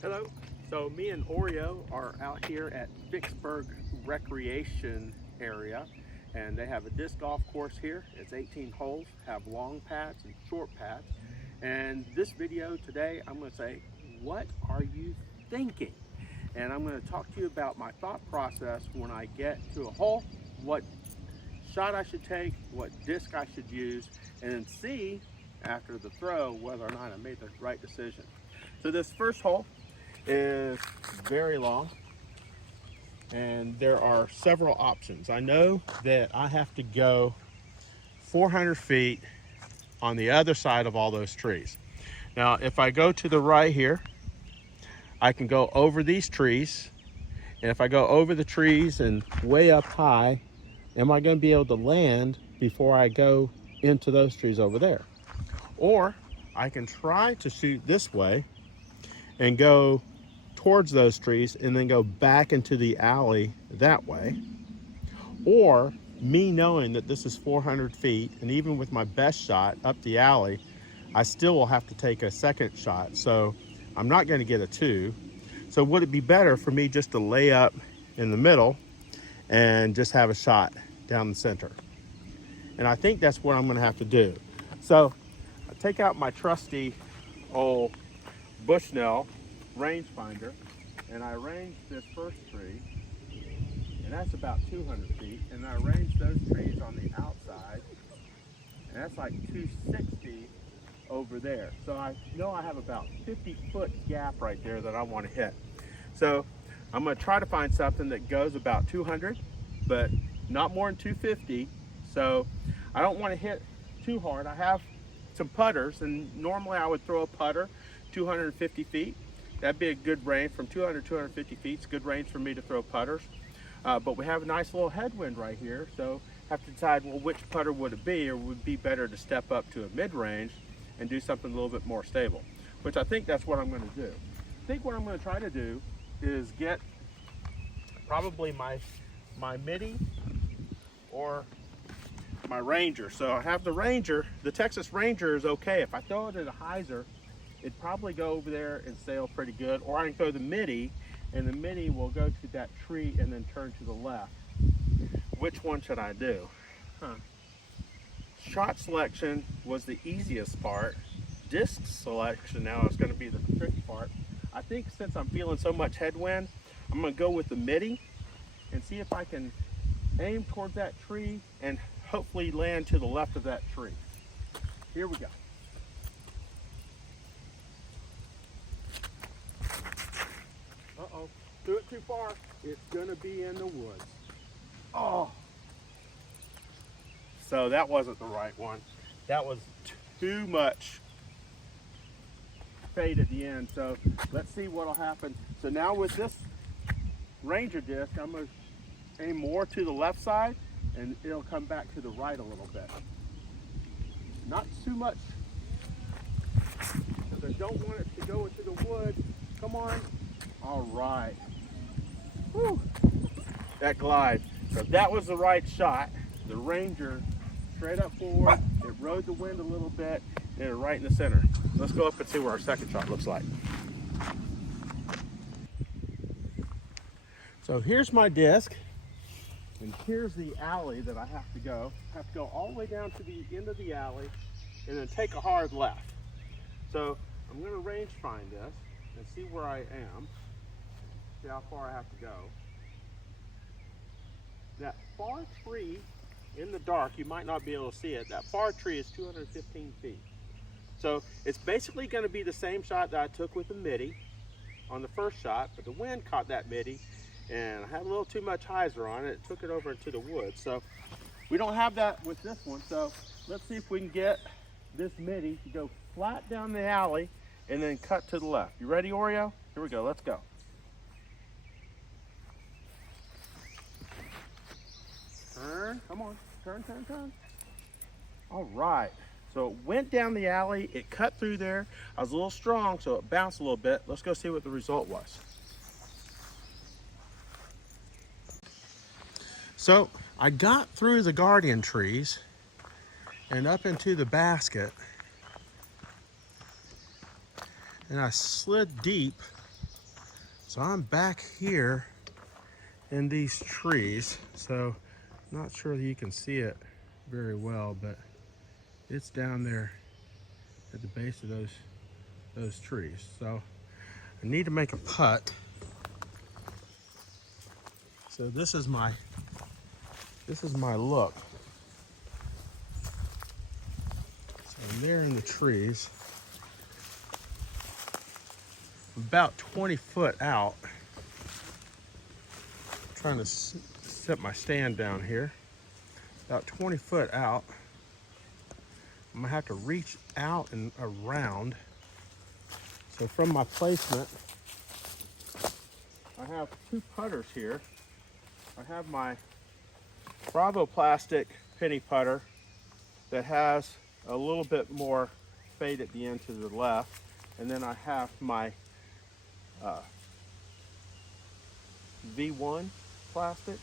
Hello. So me and Oreo are out here at Vicksburg Recreation area, and they have a disc golf course here. It's 18 holes, have long pads and short pads. And this video today, I'm going to say, what are you thinking? And I'm going to talk to you about my thought process when I get to a hole, what shot I should take, what disc I should use, and then see after the throw whether or not I made the right decision. So this first hole is very long, and there are several options. I know that I have to go 400 feet on the other side of all those trees. Now if I go to the right here, I can go over these trees, and if I go over the trees and way up high, am I going to be able to land before I go into those trees over there? Or I can try to shoot this way and go towards those trees and then go back into the alley that way. Or me knowing that this is 400 feet, and even with my best shot up the alley, I still will have to take a second shot. So I'm not going to get a 2. So would it be better for me just to lay up in the middle and just have a shot down the center? And I think that's what I'm going to have to do. So I take out my trusty old Bushnell rangefinder, and I range this first tree, and that's about 200 feet, and I range those trees on the outside, and that's like 260 over there. So I know I have about 50-foot gap right there that I want to hit. So I'm going to try to find something that goes about 200, but not more than 250. So I don't want to hit too hard. I have some putters, and normally I would throw a putter 250 feet. That'd be a good range. From 200 to 250 feet, it's a good range for me to throw putters. But we have a nice little headwind right here, so have to decide, well, which putter would it be, or would it be better to step up to a mid-range and do something a little bit more stable, which I think that's what I'm going to do. I think what I'm going to try to do is get probably my midi or my Ranger. So I have the Ranger. The Texas Ranger is okay. If I throw it at a hyzer, it'd probably go over there and sail pretty good. Or I can throw the midi, and the midi will go to that tree and then turn to the left. Which one should I do? Shot selection was the easiest part. Disc selection now is going to be the tricky part. I think since I'm feeling so much headwind, I'm going to go with the midi and see if I can aim towards that tree and hopefully land to the left of that tree. Here we go. Uh-oh, threw it too far. It's gonna be in the woods. Oh. So that wasn't the right one. That was too much fade at the end. So let's see what'll happen. So now with this Ranger disc, I'm gonna aim more to the left side, and it'll come back to the right a little bit. Not too much, because I don't want it to go into the wood. Come on. All right. Whew. That glide. So that was the right shot. The Ranger, straight up forward. It rode the wind a little bit, and it right in the center. Let's go up and see where our second shot looks like. So here's my disc. And here's the alley that I have to go. I have to go all the way down to the end of the alley and then take a hard left. So I'm going to range find this and see where I am. See how far I have to go. That far tree in the dark, you might not be able to see it. That far tree is 215 feet. So it's basically going to be the same shot that I took with the midi on the first shot, but the wind caught that midi, and I had a little too much hyzer on it. It took it over into the woods. So we don't have that with this one. So let's see if we can get this midi to go flat down the alley and then cut to the left. You ready, Oreo? Here we go. Let's go. Turn. Come on. Turn, turn, turn. All right. So it went down the alley. It cut through there. I was a little strong, so it bounced a little bit. Let's go see what the result was. So I got through the guardian trees and up into the basket, and I slid deep So I'm back here in these trees. So not sure that you can see it very well, but it's down there at the base of those trees. So I need to make a putt. So this is my look. So I'm there in the trees, about 20 foot out. I'm trying to set my stand down here. About 20 foot out. I'm gonna have to reach out and around. So from my placement, I have two putters here. I have my Bravo plastic penny putter that has a little bit more fade at the end to the left. And then I have my V1 plastic,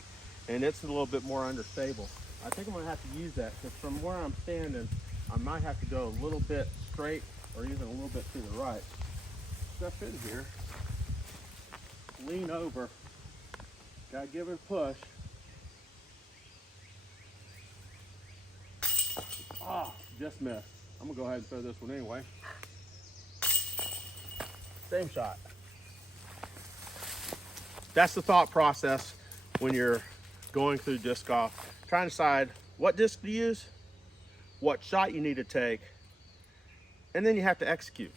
and it's a little bit more understable. I think I'm gonna have to use that because from where I'm standing, I might have to go a little bit straight or even a little bit to the right. Step in here, lean over, gotta give it a push. Ah, just missed. I'm gonna go ahead and throw this one anyway. Same shot. That's the thought process when you're going through disc golf, trying to decide what disc to use, what shot you need to take, and then you have to execute.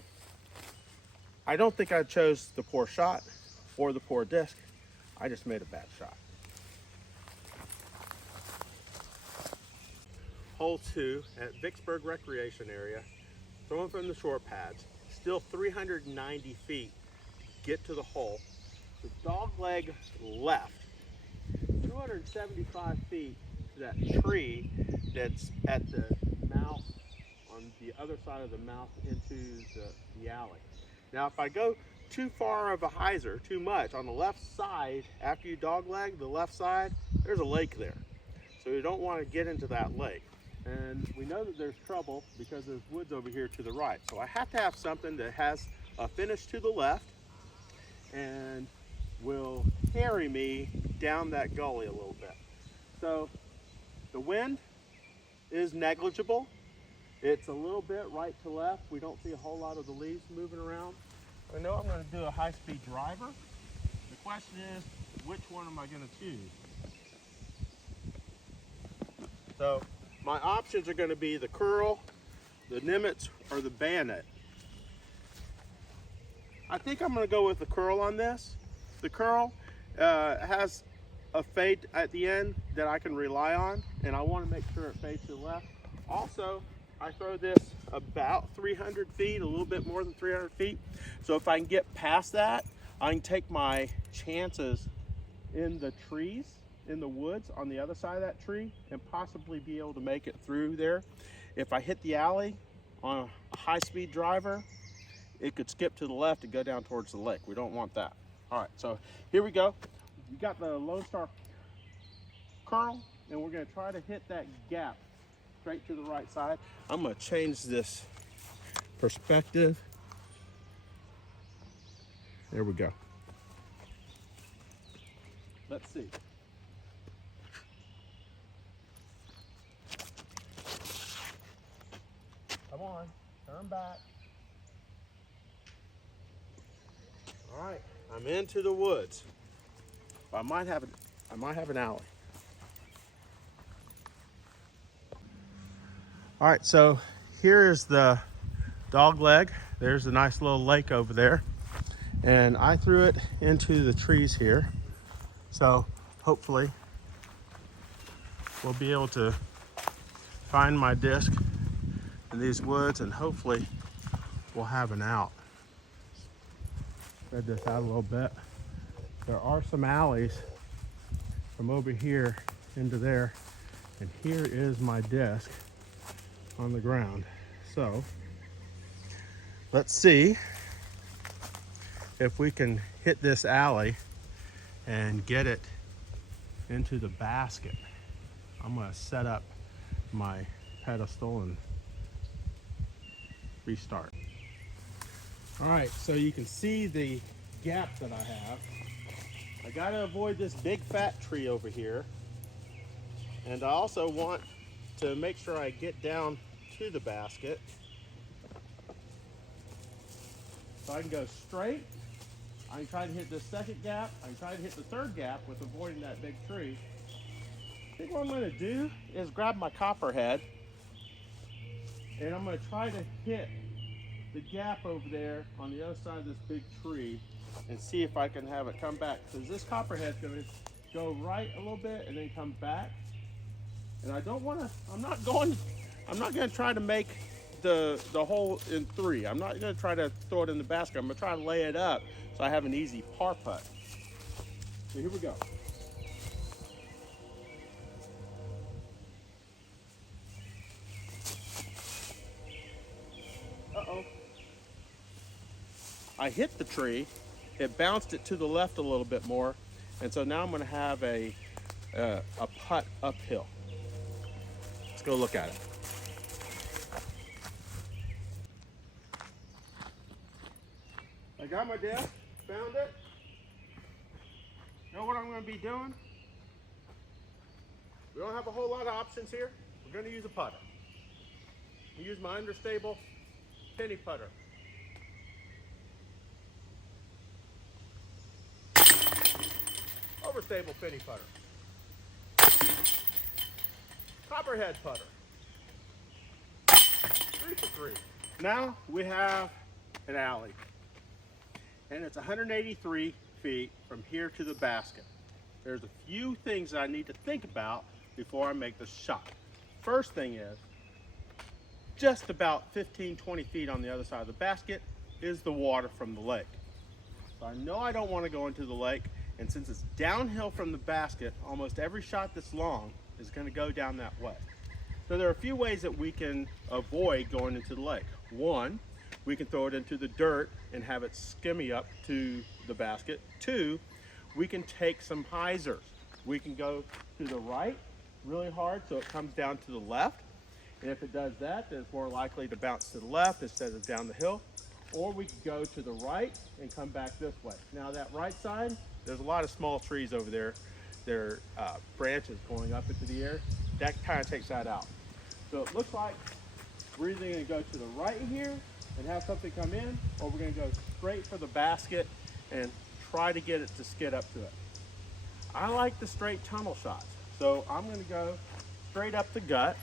I don't think I chose the poor shot or the poor disc. I just made a bad shot. Hole 2 at Vicksburg Recreation area, throwing from the short pads, still 390 feet, get to the hole. The dog leg left, 275 feet to that tree that's at the mouth, on the other side of the mouth into the alley. Now if I go too far of a hyzer, too much, on the left side, after you dog leg, the left side, there's a lake there. So you don't want to get into that lake. And we know that there's trouble because there's woods over here to the right. So I have to have something that has a finish to the left and will carry me down that gully a little bit. So the wind is negligible. It's a little bit right to left. We don't see a whole lot of the leaves moving around. I know I'm going to do a high-speed driver. The question is, which one am I going to choose? So my options are going to be the curl, the Nimitz, or the bayonet. I think I'm going to go with the curl on this. The curl has a fade at the end that I can rely on, and I want to make sure it fades to the left. Also, I throw this about 300 feet, a little bit more than 300 feet. So if I can get past that, I can take my chances in the trees, in the woods on the other side of that tree, and possibly be able to make it through there. If I hit the alley on a high-speed driver, it could skip to the left and go down towards the lake. We don't want that. All right, so here we go. We got the Lone Star curl, and we're gonna try to hit that gap straight to the right side. I'm gonna change this perspective. There we go. Let's see. Come on, turn back. All right, I'm into the woods. I might have an alley. All right, so here's the dog leg. There's a nice little lake over there. And I threw it into the trees here. So hopefully we'll be able to find my disc in these woods, and hopefully we'll have an out. Spread this out a little bit. There are some alleys from over here into there, and here is my disc on the ground. So let's see if we can hit this alley and get it into the basket. I'm gonna set up my pedestal and restart. All right, so you can see the gap that I have. I gotta avoid this big fat tree over here. And I also want to make sure I get down to the basket. So I can go straight. I can try to hit the second gap. I can try to hit the third gap with avoiding that big tree. I think what I'm gonna do is grab my copperhead and I'm gonna try to hit the gap over there on the other side of this big tree and see if I can have it come back. Because this copperhead's gonna go right a little bit and then come back. And I don't wanna, I'm not gonna try to make the hole in three. I'm not gonna try to throw it in the basket. I'm gonna try to lay it up so I have an easy par putt. So here we go. Uh-oh. I hit the tree, it bounced it to the left a little bit more, and so now I'm gonna have a putt uphill. Let's go look at it. I got my desk, found it. Know what I'm gonna be doing? We don't have a whole lot of options here. We're gonna use a putter. I use my understable penny putter. Overstable penny putter. Copperhead putter. 3 for 3. Now we have an alley. And it's 183 feet from here to the basket. There's a few things I need to think about before I make the shot. First thing is, just about 15-20 feet on the other side of the basket is the water from the lake. So I know I don't want to go into the lake, and since it's downhill from the basket, almost every shot that's long is going to go down that way. So there are a few ways that we can avoid going into the lake. One, we can throw it into the dirt and have it skimmy up to the basket. Two, we can take some hyzers. We can go to the right really hard so it comes down to the left. And if it does that, then it's more likely to bounce to the left instead of down the hill. Or we can go to the right and come back this way. Now that right side, there's a lot of small trees over there. There are branches going up into the air. That kind of takes that out. So it looks like we're either gonna go to the right here and have something come in, or we're gonna go straight for the basket and try to get it to skid up to it. I like the straight tunnel shots. So I'm gonna go straight up the gut.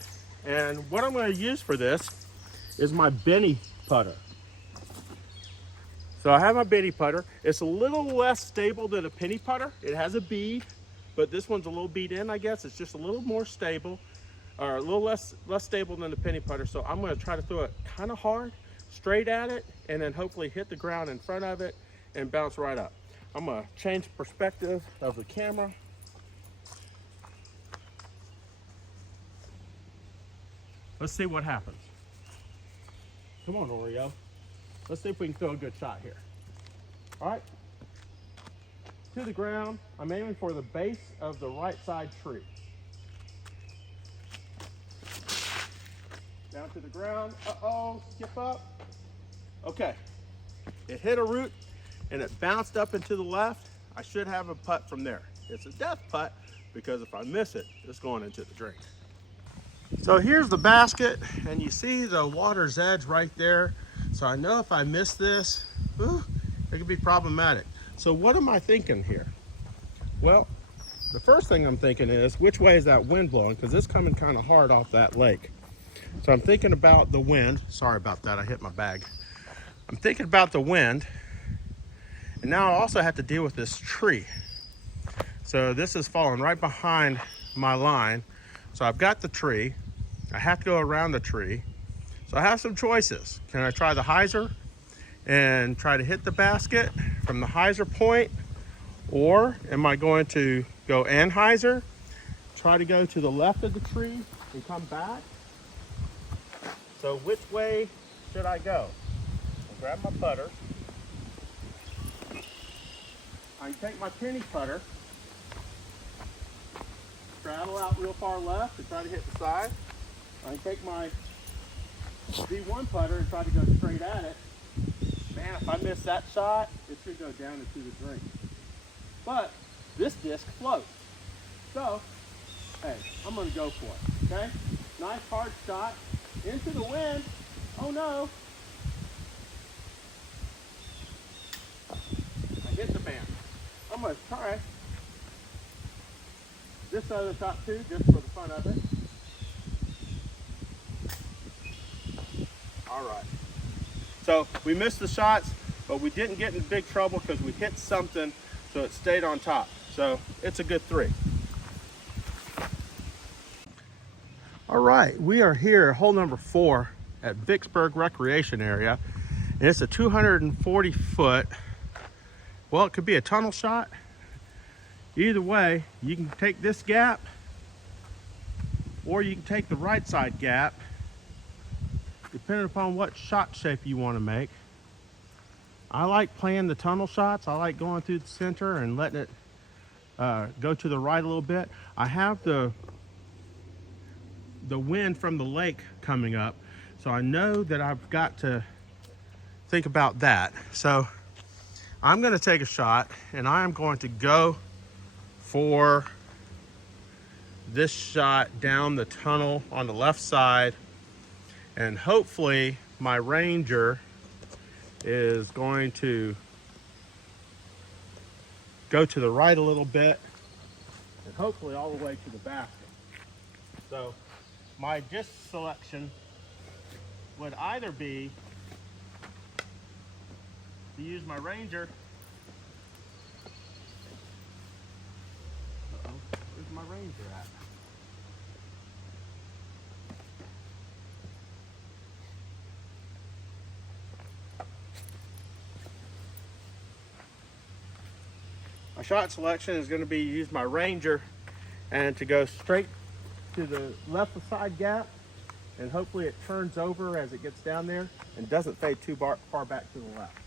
And what I'm gonna use for this is my Benny putter. So I have my Benny putter. It's a little less stable than a penny putter. It has a bead, but this one's a little bead in, I guess. It's just a little more stable, or a little less stable than the penny putter. So I'm gonna try to throw it kind of hard, straight at it, and then hopefully hit the ground in front of it and bounce right up. I'm gonna change perspective of the camera. Let's see what happens. Come on, Oreo. Let's see if we can throw a good shot here. All right. To the ground. I'm aiming for the base of the right side tree. Down to the ground. Uh-oh, skip up. Okay. It hit a root and it bounced up and to the left. I should have a putt from there. It's a death putt because if I miss it, it's going into the drink. So here's the basket, and you see the water's edge right there. So I know if I miss this, it could be problematic. So what am I thinking here? Well, the first thing I'm thinking is, which way is that wind blowing? Because it's coming kind of hard off that lake. So I'm thinking about the wind. Sorry about that, I hit my bag. I'm thinking about the wind. And now I also have to deal with this tree. So this is falling right behind my line. So I've got the tree. I have to go around the tree. So I have some choices. Can I try the hyzer and try to hit the basket from the hyzer point? Or am I going to go anhyzer, try to go to the left of the tree and come back? So which way should I go? I'll grab my putter. I can take my penny putter, straddle out real far left and try to hit the side. I can take my V1 putter and try to go straight at it. Man, man, if I miss that shot, it's going to go down into the drink. But this disc floats. So, hey, I'm going to go for it, okay? Nice hard shot into the wind. Oh no. I hit the man. I'm going to try this other shot too, just for the fun of it. All right. So we missed the shots, but we didn't get in big trouble because we hit something, so it stayed on top. So it's a good 3. All right, we are here, hole number 4 at Vicksburg Recreation area. And it's a 240 foot, well, it could be a tunnel shot. Either way, you can take this gap or you can take the right side gap, depending upon what shot shape you want to make. I like playing the tunnel shots. I like going through the center and letting it go to the right a little bit. I have the wind from the lake coming up, so I know that I've got to think about that. So I'm going to take a shot, and I am going to go for this shot down the tunnel on the left side, and hopefully my Ranger is going to go to the right a little bit and hopefully all the way to the basket. So my disc selection would either be to use my Ranger. Uh-oh, where's my Ranger at? My shot selection is going to be use my Ranger and to go straight to the left side gap, and hopefully it turns over as it gets down there and doesn't fade too far back to the left.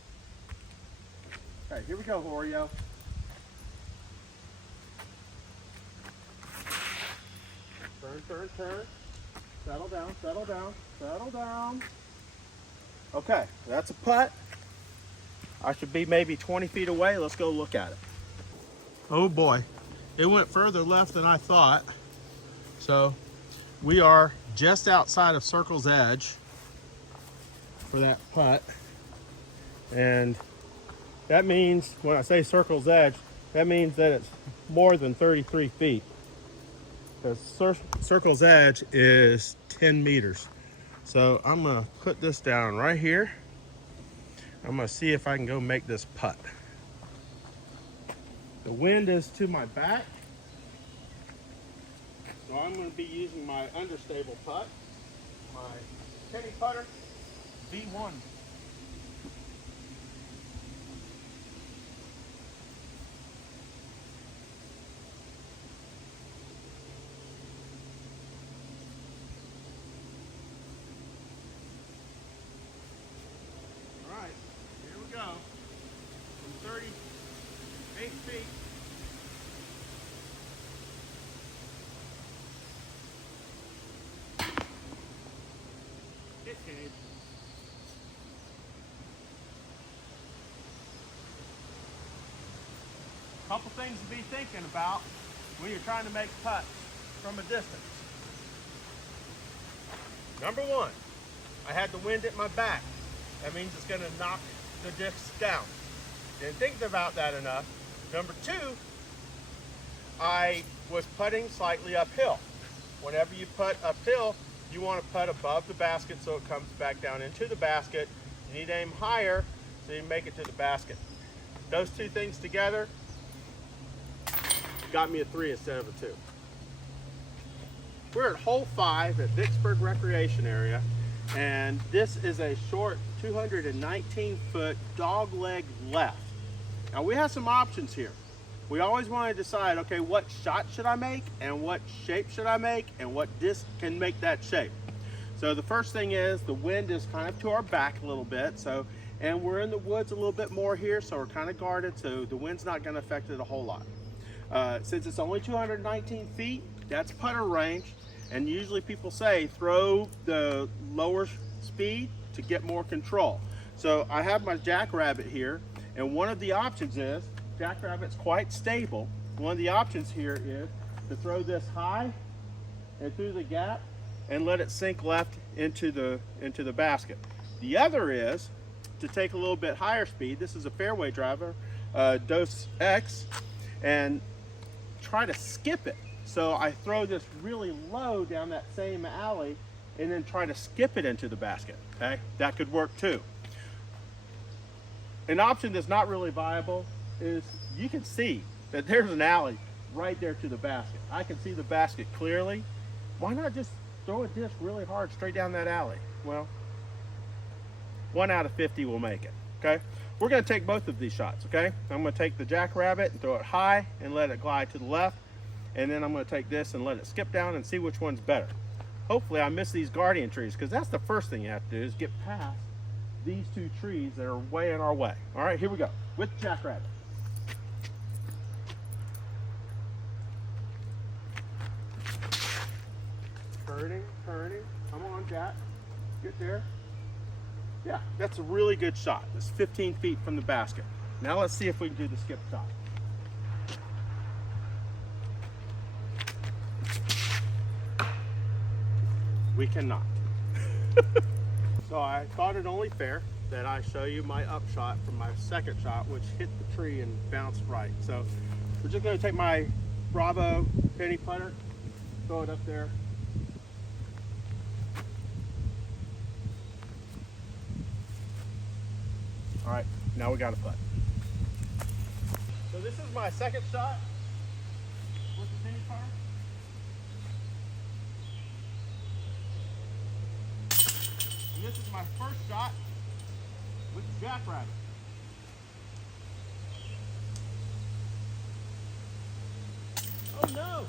Okay, here we go, Oreo. Turn, turn, turn. Settle down, settle down, settle down. Okay, that's a putt. I should be maybe 20 feet away. Let's go look at it. Oh boy, it went further left than I thought. So we are just outside of circle's edge for that putt. And that means, when I say circle's edge, that means that it's more than 33 feet. Because circle's edge is 10 meters. So I'm gonna put this down right here. I'm gonna see if I can go make this putt. The wind is to my back, so I'm going to be using my understable putt, my penny putter V1. All right, here we go. From 38 feet. It came. Couple things to be thinking about when you're trying to make putts from a distance. Number 1, I had the wind at my back. That means it's going to knock the discs down. Didn't think about that enough. Number 2, I was putting slightly uphill. Whenever you putt uphill, you want to putt above the basket so it comes back down into the basket. You need to aim higher so you make it to the basket. Those two things together got me a 3 instead of a 2. We're at hole 5 at Vicksburg Recreation area, and this is a short 219 foot dog leg left. Now we have some options here. We always want to decide, okay, what shot should I make and what shape should I make and what disc can make that shape. So the first thing is the wind is kind of to our back a little bit, and we're in the woods a little bit more here, so we're kind of guarded, so the wind's not going to affect it a whole lot. Since it's only 219 feet, that's putter range, and usually people say throw the lower speed to get more control. So I have my jackrabbit here, and one of the options is, jackrabbit's quite stable. One of the options here is to throw this high and through the gap and let it sink left into the basket. The other is to take a little bit higher speed. This is a fairway driver, Dose X, and try to skip it. So I throw this really low down that same alley and then try to skip it into the basket, okay? That could work too. An option that's not really viable is you can see that there's an alley right there to the basket. I can see the basket clearly. Why not just throw a disc really hard straight down that alley? Well, 1 out of 50 will make it, okay? We're gonna take both of these shots, okay? I'm gonna take the jackrabbit and throw it high and let it glide to the left, and then I'm gonna take this and let it skip down and see which one's better. Hopefully I miss these guardian trees, because that's the first thing you have to do is get past these 2 trees that are way in our way. All right, here we go, with the jackrabbit. Turning, come on, Jack, get there. Yeah, that's a really good shot. It's 15 feet from the basket. Now let's see if we can do the skip shot. We cannot. So I thought it only fair that I show you my upshot from my second shot, which hit the tree and bounced right. So we're just gonna take my Bravo penny putter, throw it up there. All right, now we got a putt. So this is my second shot with the penny putter. And this is my first shot with the jackrabbit. Oh no!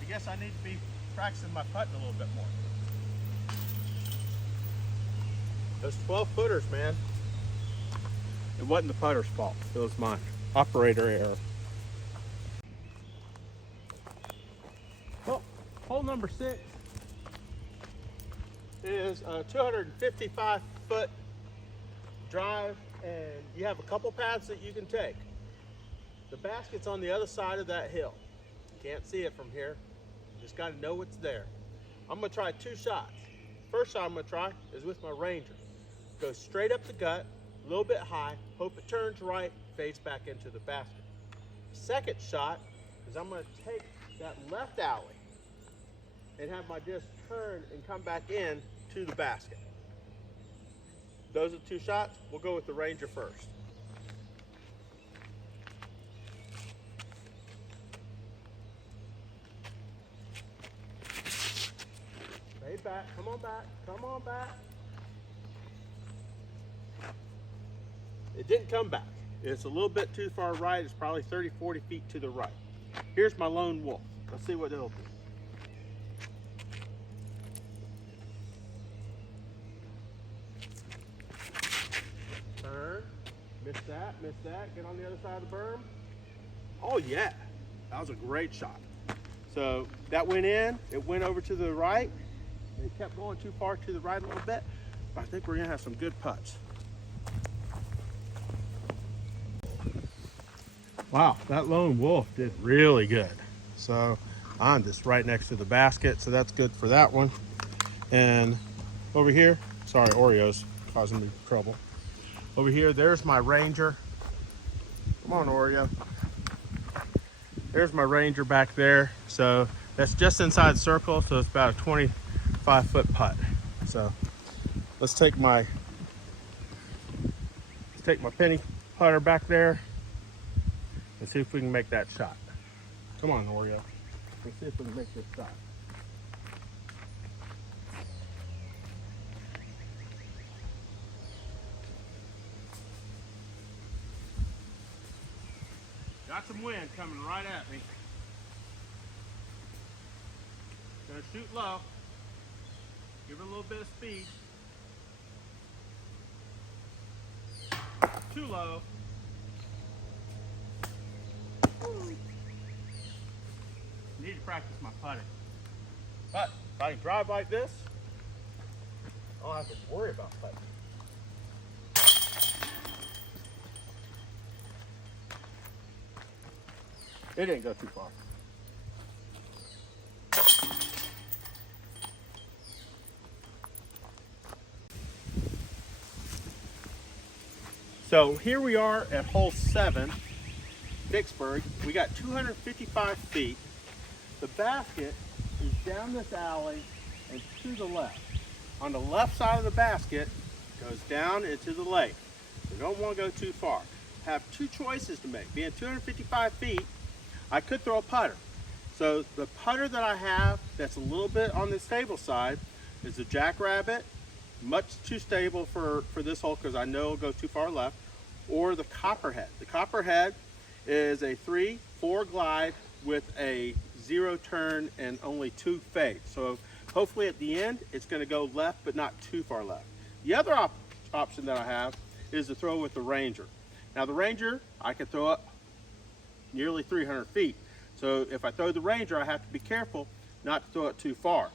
I guess I need to be practicing my putting a little bit more. Those 12 footers, man. It wasn't the putter's fault. It was mine. Operator error. Well, hole number 6 is a 255-foot drive, and you have a couple paths that you can take. The basket's on the other side of that hill. You can't see it from here. You just got to know what's there. I'm going to try 2 shots. First shot I'm going to try is with my Ranger. Go straight up the gut, a little bit high, hope it turns right, face back into the basket. Second shot is I'm going to take that left alley and have my disc turn and come back in to the basket. Those are 2 shots. We'll go with the Ranger first. Stay back, come on back, come on back. It didn't come back. It's a little bit too far right. It's probably 30, 40 feet to the right. Here's my lone wolf. Let's see what it'll do. Turn, miss that, get on the other side of the berm. Oh yeah, that was a great shot. So that went in, it went over to the right. It kept going too far to the right a little bit, but I think we're gonna have some good putts. Wow, that lone wolf did really good. So I'm just right next to the basket, so that's good for that one. And over here, sorry, Oreo's causing me trouble. Over here, there's my Ranger. Come on, Oreo. There's my Ranger back there. So that's just inside the circle, so it's about a 25-foot putt. So let's take my penny putter back there and see if we can make that shot. Come on, Oreo. Let's see if we can make this shot. Got some wind coming right at me. Gonna shoot low. Give it a little bit of speed. Too low. Need to practice my putting. But if I can drive like this, I don't have to worry about putting. It didn't go too far. So here we are at hole 7, Vicksburg. We got 255 feet. The basket is down this alley and to the left. On the left side of the basket goes down into the lake. We don't want to go too far. Have two choices to make. Being 255 feet, I could throw a putter. So the putter that I have that's a little bit on the stable side is the Jackrabbit, much too stable for this hole because I know it'll go too far left, or the Copperhead. The Copperhead is a 3-4 glide with a 0 turn and only 2 fades. So hopefully at the end it's going to go left but not too far left. The other option that I have is to throw with the Ranger. Now the Ranger, I can throw up nearly 300 feet. So if I throw the Ranger, I have to be careful not to throw it too far.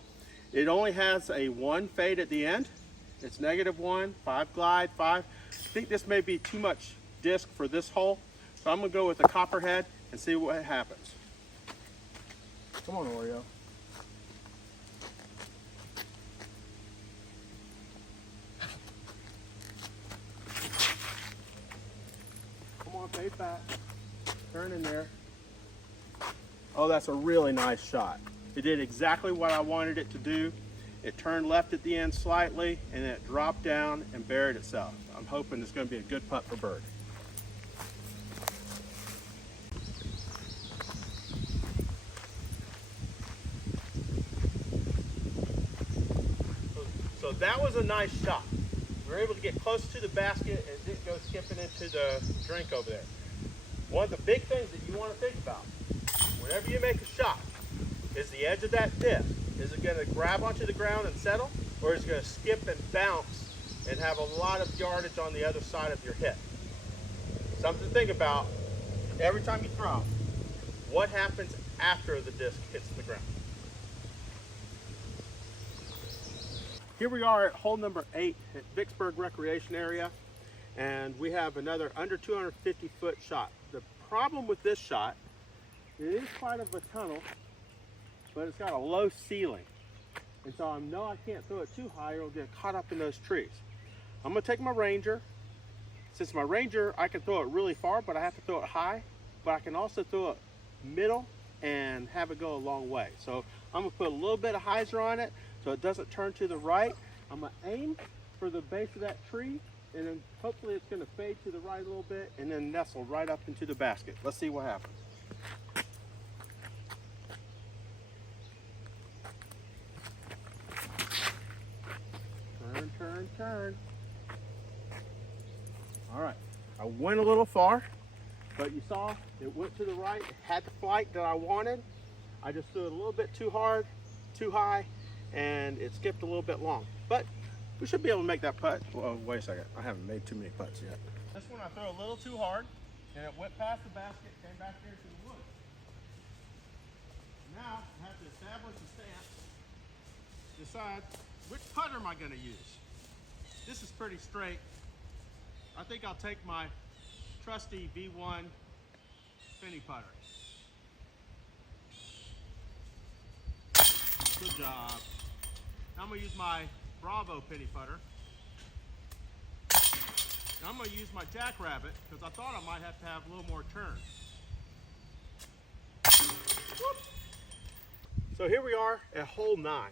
It only has a 1 fade at the end. It's -1, 5 glide, 5. I think this may be too much disc for this hole. So I'm gonna go with the Copperhead and see what happens. Come on, Oreo. Come on, fade back. Turn in there. Oh, that's a really nice shot. It did exactly what I wanted it to do. It turned left at the end slightly, and then it dropped down and buried itself. I'm hoping it's going to be a good putt for bird. So that was a nice shot. We were able to get close to the basket and didn't go skipping into the drink over there. One of the big things that you want to think about, whenever you make a shot, is the edge of that disc. Is it going to grab onto the ground and settle, or is it going to skip and bounce and have a lot of yardage on the other side of your hit? Something to think about every time you throw. What happens after the disc hits the ground? Here we are at hole number 8 at Vicksburg Recreation area, and we have another under 250 foot shot. The problem with this shot, it is quite of a tunnel, but it's got a low ceiling. And so I know I can't throw it too high or it'll get caught up in those trees. I'm gonna take my Ranger. Since my Ranger, I can throw it really far, but I have to throw it high, but I can also throw it middle and have it go a long way. So I'm gonna put a little bit of hyzer on it so it doesn't turn to the right. I'm gonna aim for the base of that tree, and then hopefully it's gonna fade to the right a little bit and then nestle right up into the basket. Let's see what happens. Turn, turn, turn. All right, I went a little far, but you saw it went to the right. It had the flight that I wanted. I just threw it a little bit too hard, too high, and it skipped a little bit long. But we should be able to make that putt. Well, wait a second, I haven't made too many putts yet. This one I threw a little too hard, and it went past the basket, came back here to the woods. Now I have to establish a stance, decide which putter am I going to use. This is pretty straight. I think I'll take my trusty V1 penny putter. Good job. Now I'm going to use my Bravo penny putter. Now I'm going to use my Jackrabbit because I thought I might have to have a little more turn. Whoop. So here we are at hole 9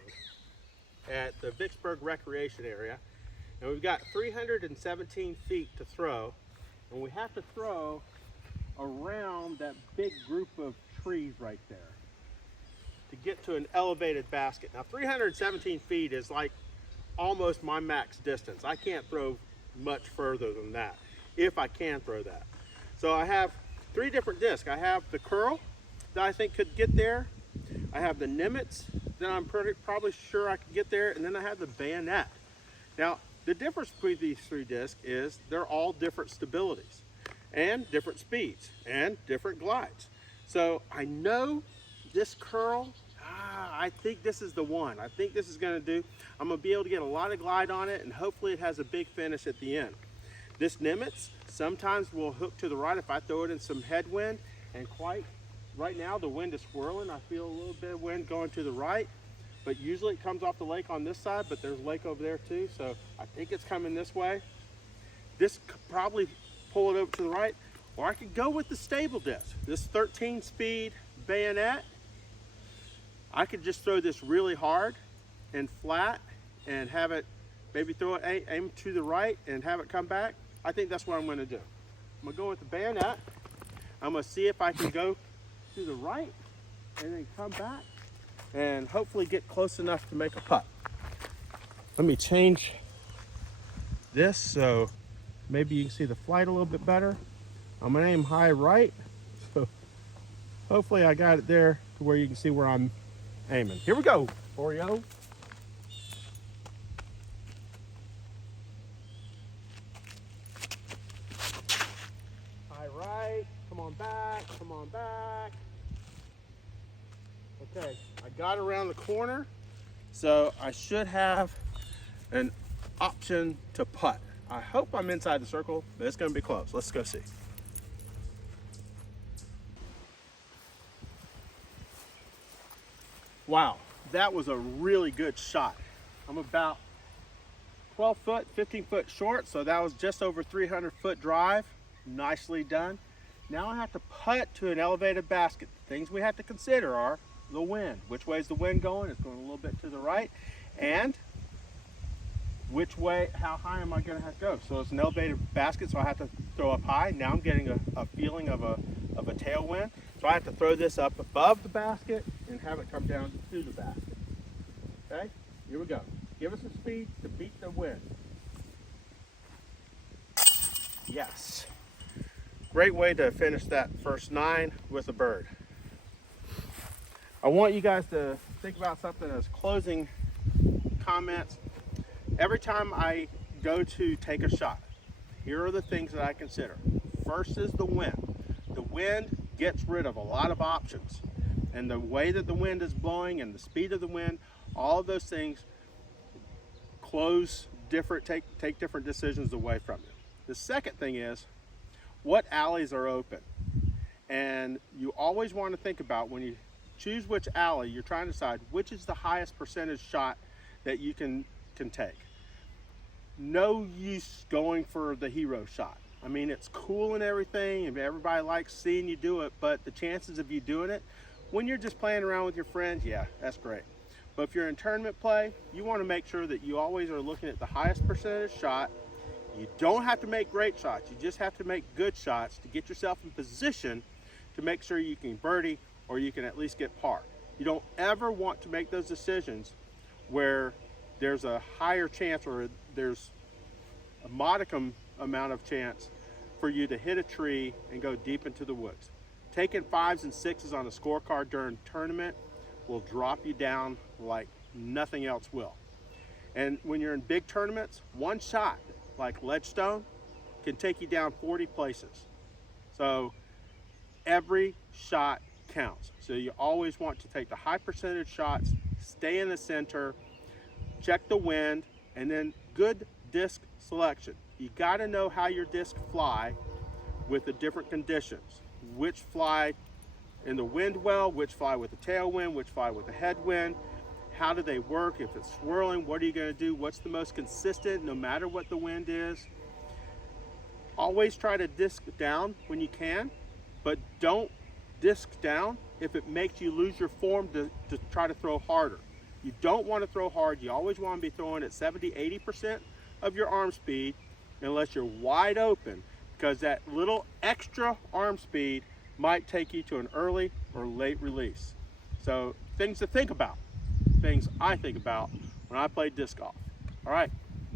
at the Vicksburg Recreation area, and we've got 317 feet to throw, and we have to throw around that big group of trees right there to get to an elevated basket. Now 317 feet is like almost my max distance. I can't throw much further than that, if I can throw that. So I have 3 different discs. I have the Curl that I think could get there. I have the Nimitz that I'm probably sure I can get there, and then I have the Bayonet. Now the difference between these 3 discs is they're all different stabilities and different speeds and different glides. So I know this Curl, I think this is the one. I think this is gonna do. I'm gonna be able to get a lot of glide on it, and hopefully it has a big finish at the end. This Nimitz sometimes will hook to the right if I throw it in some headwind, and quite right now the wind is swirling. I feel a little bit of wind going to the right, but usually it comes off the lake on this side, but there's a lake over there too, so I think it's coming this way. This could probably pull it over to the right, or I could go with the stable disc. This 13 speed bayonet, I could just throw this really hard and flat and have it, maybe throw it, aim to the right and have it come back. I think that's what I'm gonna do. I'm gonna go with the bayonet. I'm gonna see if I can go to the right and then come back and hopefully get close enough to make a putt. Let me change this so maybe you can see the flight a little bit better. I'm gonna aim high right, so hopefully I got it there to where you can see where I'm aiming. Here we go, Oreo. High right, come on back, come on back. Okay, I got around the corner, so I should have an option to putt. I hope I'm inside the circle, but it's gonna be close. Let's go see. Wow, that was a really good shot. I'm about 12 foot, 15 foot short, so that was just over 300 foot drive. Nicely done. Now I have to putt to an elevated basket. Things we have to consider are the wind. Which way is the wind going? It's going a little bit to the right. And which way, how high am I going to have to go? So it's an elevated basket, so I have to throw up high. Now I'm getting a feeling of a tailwind. So I have to throw this up above the basket and have it come down to the basket. Okay, here we go. Give us some speed to beat the wind. Yes. Great way to finish that first 9 with a bird. I want you guys to think about something as closing comments. Every time I go to take a shot, here are the things that I consider. First is the wind. The wind gets rid of a lot of options. And the way that the wind is blowing and the speed of the wind, all of those things take different decisions away from you. The second thing is, what alleys are open? And you always want to think about when you choose which alley, you're trying to decide which is the highest percentage shot that you can take. No use going for the hero shot. I mean, it's cool and everything, and everybody likes seeing you do it, but the chances of you doing it, when you're just playing around with your friends, yeah, that's great. But if you're in tournament play, you want to make sure that you always are looking at the highest percentage shot. You don't have to make great shots. You just have to make good shots to get yourself in position to make sure you can birdie or you can at least get par. You don't ever want to make those decisions where there's a higher chance or there's a modicum amount of chance for you to hit a tree and go deep into the woods. Taking 5s and 6s on a scorecard during tournament will drop you down like nothing else will. And when you're in big tournaments, one shot like Ledgestone can take you down 40 places. So every shot counts. So you always want to take the high percentage shots, stay in the center, check the wind, and then good disc selection. You got to know how your disc fly with the different conditions. Which fly in the wind well, which fly with the tailwind, which fly with the headwind. How do they work? If it's swirling, what are you going to do? What's the most consistent no matter what the wind is? Always try to disc down when you can, but don't disc down if it makes you lose your form to try to throw harder. You don't want to throw hard. You always want to be throwing at 70-80% of your arm speed unless you're wide open, because that little extra arm speed might take you to an early or late release. So things to think about, things I think about when I play disc golf. All right,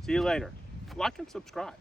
see you later. Like and subscribe.